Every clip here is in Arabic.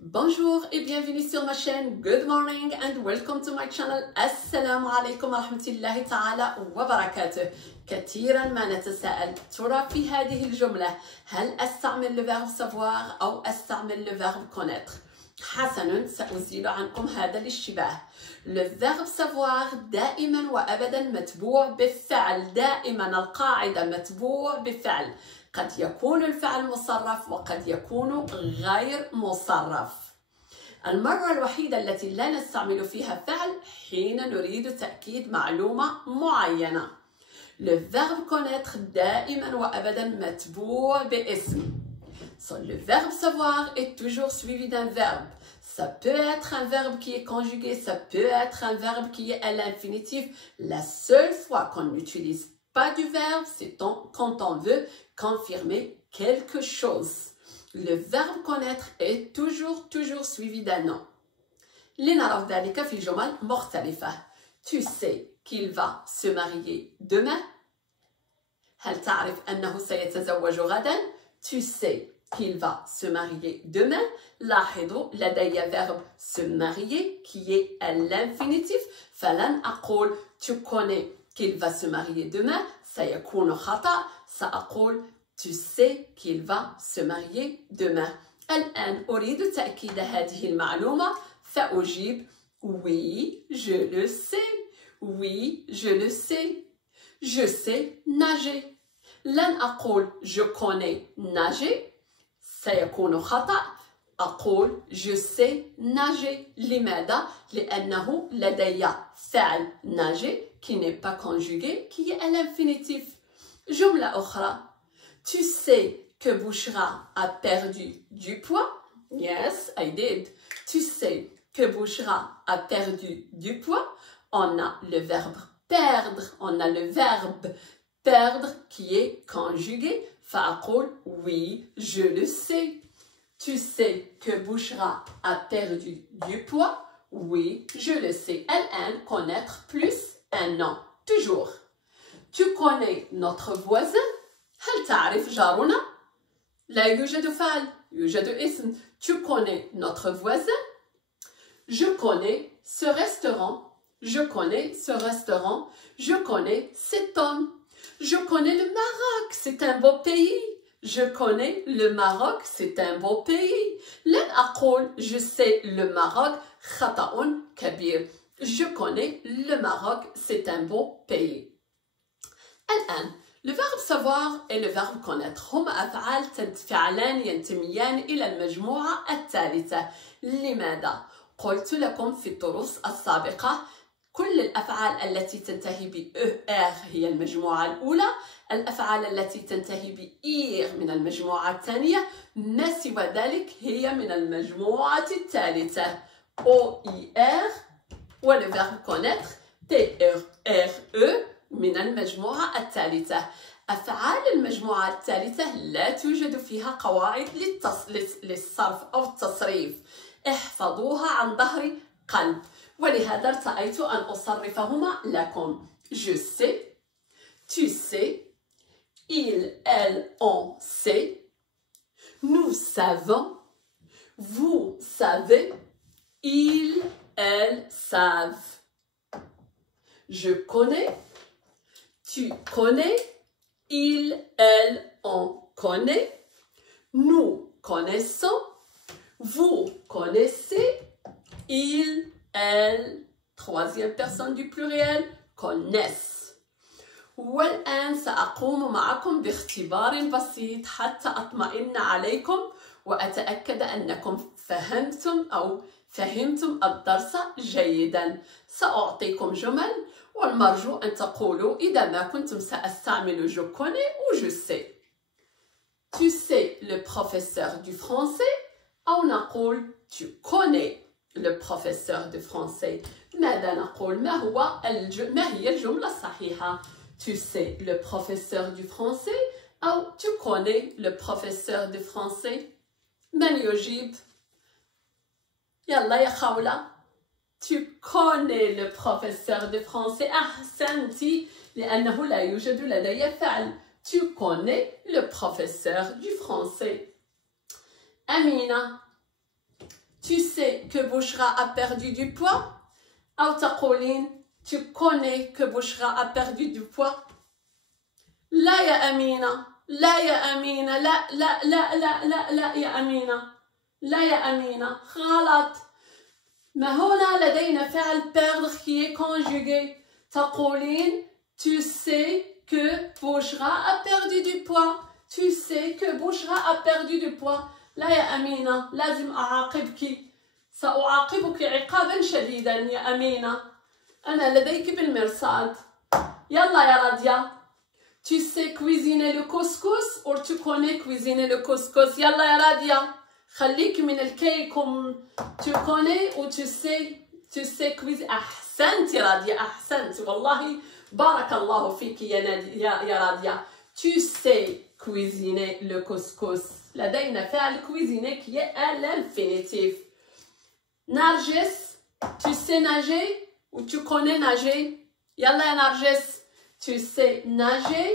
Bonjour et bienvenue sur ma chaîne. Good morning and welcome to my channel. Assalamu alaikum wa rahmatullahi ta'ala wa barakatuh. كثيرا ما نتساءل ترى في هذه الجملة هل أستعمل le verbe savoir أو أستعمل le verbe connaître؟ حسنا سأزيل عنكم هذا الاشتباه. Le verbe savoir دائما وأبدا متبوع بالفعل، دائما القاعدة متبوع بالفعل. قد يكون الفعل مصرف وقد يكون غير مصرف. المرة الوحيدة التي لا نستعمل فيها فعل حين نريد تأكيد معلومة معينة. Le verbe connaître دائما وأبدا متبوع باسم. So, le verbe savoir est toujours suivi d'un verbe. Ça peut être un verbe qui est conjugué, ça peut être un verbe qui est à l'infinitif. La seule fois qu'on n'utilise pas du verbe, c'est quand on veut confirmer quelque chose. Le verbe connaître est toujours suivi d'un nom. لنعرف ذلك في جمل مختلفة. Tu sais qu'il va se marier demain. هل تعرف أنه سيتزوج غدا؟ Tu sais qu'il va se marier demain. لاحظوا لدي verbe se marier qui est à l'infinitif. فلن أقول tu connais qu'il va se marier demain. سيكون خطأ. سأقول tu sais qu'il va se marier demain. الآن أريد تأكيد هذه المعلومة فأجيب oui je le sais. Oui je le sais. Je sais nager. لن أقول je connais nager. سيكون خطأ. أقول je sais nager. لماذا؟ لأنه لدي فعل nager qui n'est pas conjugué, qui est à l'infinitif. جملة أخرى. Tu sais que Bouchra a perdu du poids? Yes, I did. Tu sais que Bouchra a perdu du poids? On a le verbe perdre. On a le verbe perdre qui est conjugué. فأقول oui, je le sais. Tu sais que Bouchra a perdu du poids? Oui, je le sais. الآن connaître plus un nom. Toujours. Tu connais notre voisin? هل تعرف جارنا؟ لا يوجد فعل، يوجد اسم. Tu connais notre voisin? Je connais ce restaurant. Je connais ce restaurant. Je connais cet homme. Je connais le Maroc, c'est un beau pays. Je connais le Maroc, c'est un beau pays. لن أقول je sais le Maroc. خطأ كبير. Je connais le Maroc, c'est un beau pays. الآن le verbe savoir et le verbe connaître هما فعلان ينتميان إلى المجموعة الثالثة. لماذا؟ قلت لكم في الدروس السابقة كل الأفعال التي تنتهي ب ER هي المجموعة الأولى. الأفعال التي تنتهي ب IR من المجموعة الثانية. ما سوى ذلك هي من المجموعة الثالثة. OIR وله verbe connaître TRE من المجموعة الثالثة. أفعال المجموعة الثالثة لا توجد فيها قواعد للصرف أو التصريف. احفظوها عن ظهر قلب. ولهذا ارتأيت أن أصرفهما لكم. Je sais, tu sais, il, elle, on sait, nous savons, vous savez, ils, elles savent. Je connais, tu connais, il, elle, on connaît, nous connaissons, vous connaissez, il, elle, troisième personne du pluriel, connaissent. والآن سأقوم معكم باختبار بسيط حتى أطمئن عليكم وأتأكد أنكم فهمتم الدرس جيدا. سأعطيكم جمل والمرجو أن تقولوا إذا ما كنتم سأستعمل je connais ou je sais. Tu sais le professeur du français أو نقول tu connais le professeur de français. ماذا نقول؟ ما هي الجملة الصحيحة؟ Tu sais le professeur du français أو tu connais le professeur de français. من يجيب؟ يلا يا خولة. Tu connais le professeur de français. أحسنتي لأنه لا يوجد لدي فعل. Tu connais le professeur du français. أمينة. tu sais que Bouchra a perdu du poids. أو تقولين tu connais que Bouchra a perdu du poids. لا يا أمينة، لا يا أمينة، لا لا لا لا لا لا يا أمينة، لا يا أمينة، غلط. ما هنا لدينا فعل perdre qui est conjugué. تقولين tu sais que Bouchra a perdu du poids. Tu sais que Bouchra a perdu du poids. لا يا أمينة، لازم أعاقبك. سأعاقبك عقابا شديدا يا أمينة. أنا لديك بالمرصاد. يلا يا راديا. Tu sais cuisiner le couscous ou tu connais cuisiner le couscous. يلا يا راديا. خليك من الكي tu connais ou tu sais cuisiner. أحسنتي راديا، أحسنتي والله، بارك الله فيك يا راديا. Tu sais cuisiner le couscous. لدينا فعل cuisiner qui est à l'infinitif. Narges, tu sais nager ou tu connais nager. يلا يا نرجس. Tu sais nager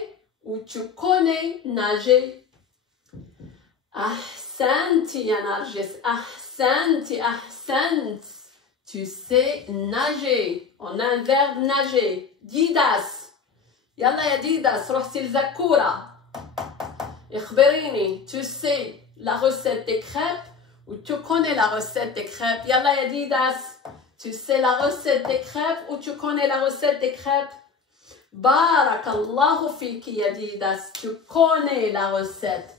ou tu connais nager. أحسنتي يا نرجس، أحسنتي أحسنت. Tu sais nager. On a un verbe nager. ديداس. يلا يا ديداس، روحتي لزكورة. اخبريني. Tu sais la recette des crêpes ou tu connais la recette des crêpes. يلا يا ديداس. Tu sais la recette des crêpes ou tu connais la recette des crêpes. بارك الله فيك يا ديداس. Tu connais la recette.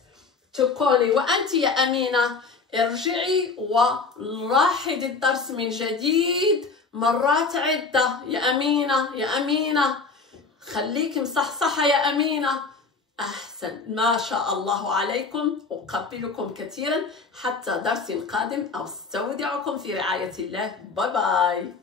Tu connais. وأنت يا أمينة ارجعي ولاحظي الدرس من جديد مرات عدة يا أمينة. يا أمينة خليكي مصحصحة يا أمينة. أحسن، ما شاء الله عليكم. أقبلكم كثيرا حتى درس قادم، أستودعكم في رعاية الله. باي باي.